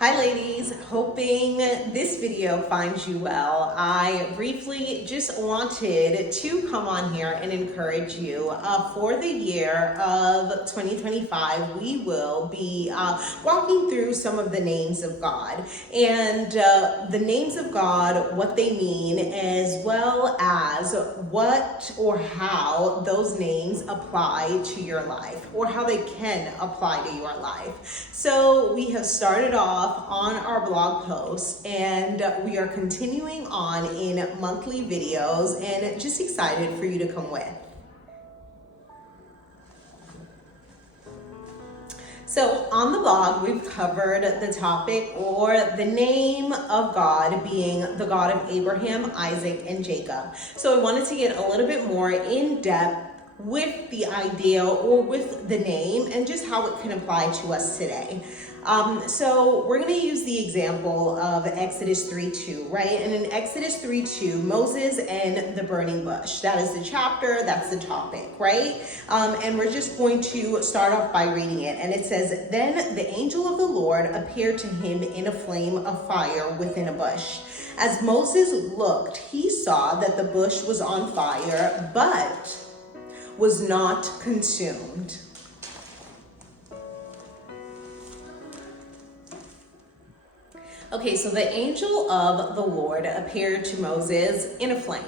Hi ladies, hoping this video finds you well. I briefly just wanted to come on here and encourage you. For the year of 2025, we will be walking through some of the names of God and the names of God, what they mean, as well as what or how those names apply to your life or how they can apply to your life. So we have started off on our blog posts and we are continuing on in monthly videos and just excited for you to come with. So on the blog, we've covered the topic or the name of God being the God of Abraham, Isaac, and Jacob. So I wanted to get a little bit more in depth with the idea or with the name and just how it can apply to us today. So we're going to use the example of Exodus 3:2, right? And in Exodus 3:2, Moses and the burning bush. That is the chapter, that's the topic, right? And we're just going to start off by reading it. And it says, "Then the angel of the Lord appeared to him in a flame of fire within a bush. As Moses looked, he saw that the bush was on fire, but was not consumed." Okay, so the angel of the Lord appeared to Moses in a flame,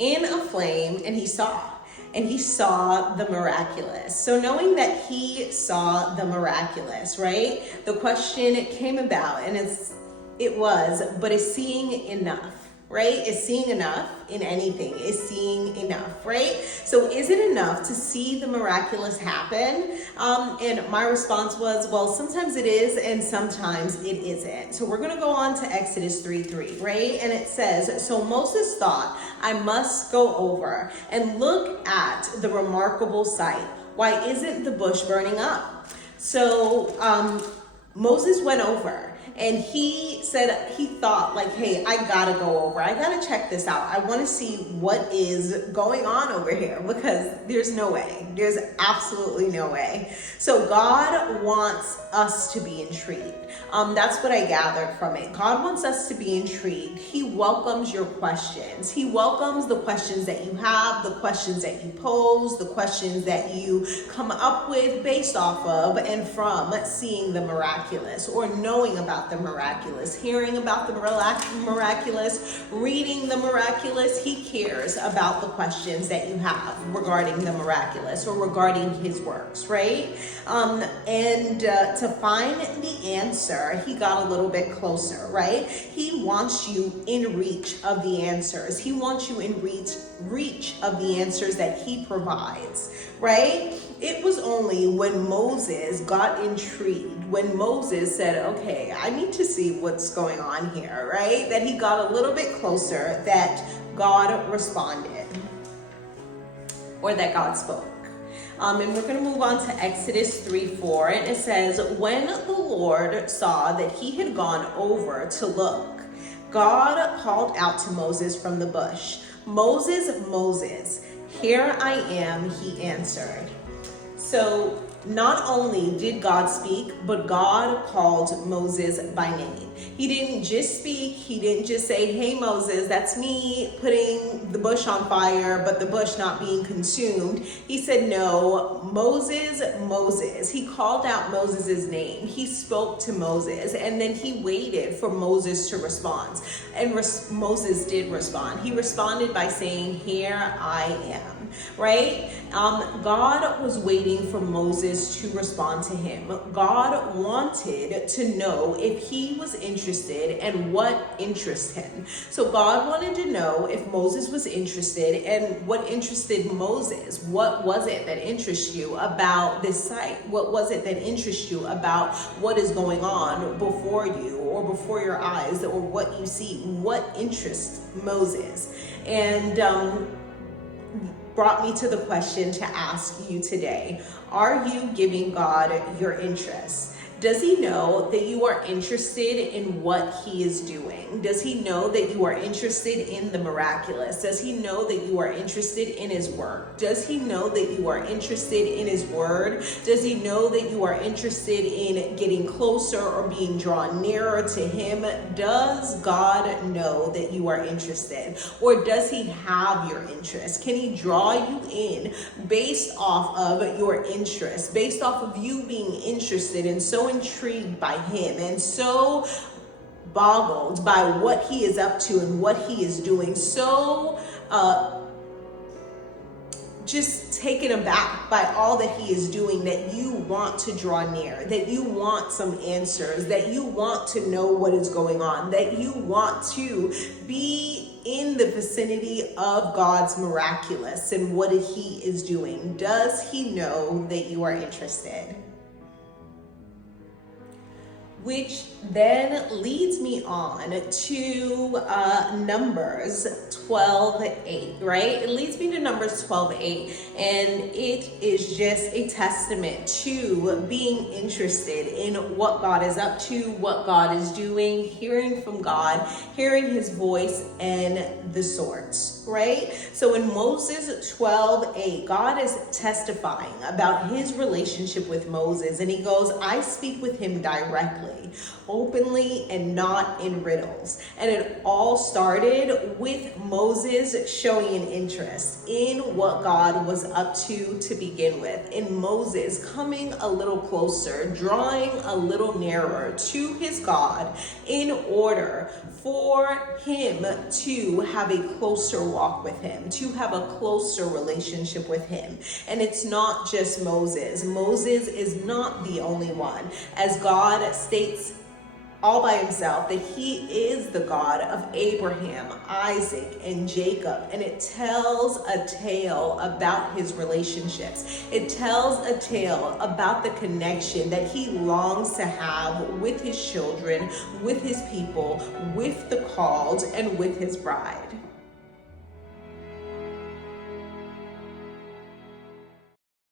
and he saw the miraculous. So knowing that he saw the miraculous, right? The question came about, and but is seeing enough? Right? Is seeing enough in anything? Is seeing enough, right? So is it enough to see the miraculous happen? And my response was, well, sometimes it is and sometimes it isn't. So we're going to go on to Exodus 3:3, right? And it says, "So Moses thought, I must go over and look at the remarkable sight. Why isn't the bush burning up?" So Moses went over. And he said, he thought like, hey, I gotta go over. I gotta check this out. I wanna see what is going on over here because there's no way. There's absolutely no way. So God wants us to be intrigued. That's what I gathered from it. God wants us to be intrigued. He welcomes your questions. He welcomes the questions that you have, the questions that you pose, the questions that you come up with based off of and from seeing the miraculous or knowing about the miraculous, hearing about the miraculous, reading the miraculous. He cares about the questions that you have regarding the miraculous or regarding his works, right? To find the answer, he got a little bit closer, right? He wants you in reach of the answers. He wants you in reach of the answers that he provides, right? It was only when Moses got intrigued, when Moses said, okay, I need to see what's going on here, right? That he got a little bit closer, that God responded, or that God spoke. And we're going to move on to Exodus 3:4, and it says, "When the Lord saw that he had gone over to look, God called out to Moses from the bush, 'Moses, Moses.' 'Here I am,' he answered." So not only did God speak, but God called Moses by name. He didn't just speak. He didn't just say, "Hey, Moses, that's me putting the bush on fire, but the bush not being consumed." He said, "No, Moses, Moses." He called out Moses's name. He spoke to Moses, and then he waited for Moses to respond. And Moses did respond. He responded by saying, "Here I am," right? God was waiting for Moses to respond to him. God wanted to know if he was interested and what interests him. So God wanted to know if Moses was interested and what interested Moses. What was it that interests you about this sight? What was it that interests you about what is going on before you or before your eyes or what you see? What interests Moses? And brought me to the question to ask you today. Are you giving God your interest? Does he know that you are interested in what he is doing? Does he know that you are interested in the miraculous? Does he know that you are interested in his work? Does he know that you are interested in his word? Does he know that you are interested in getting closer or being drawn nearer to him? Does God know that you are interested? Or does he have your interest? Can he draw you in based off of your interest, based off of you being interested and so intrigued by him and so boggled by what he is up to and what he is doing, so just taken aback by all that he is doing, that you want to draw near, that you want some answers, that you want to know what is going on, that you want to be in the vicinity of God's miraculous and what he is doing? Does he know that you are interested? Which then leads me on to Numbers 12:8, right? It leads me to Numbers 12:8, and it is just a testament to being interested in what God is up to, what God is doing, hearing from God, hearing his voice, and the sorts, right? So in Moses 12:8, God is testifying about his relationship with Moses, and he goes, I speak with him directly, openly, and not in riddles. And it all started with Moses showing an interest in what God was up to begin with, in Moses coming a little closer, drawing a little nearer to his God in order for him to have a closer walk with him, to have a closer relationship with him. And it's not just Moses. Moses is not the only one, as God states all by himself that he is the God of Abraham, Isaac, and Jacob. And it tells a tale about his relationships. It tells a tale about the connection that he longs to have with his children, with his people, with the called, and with his bride.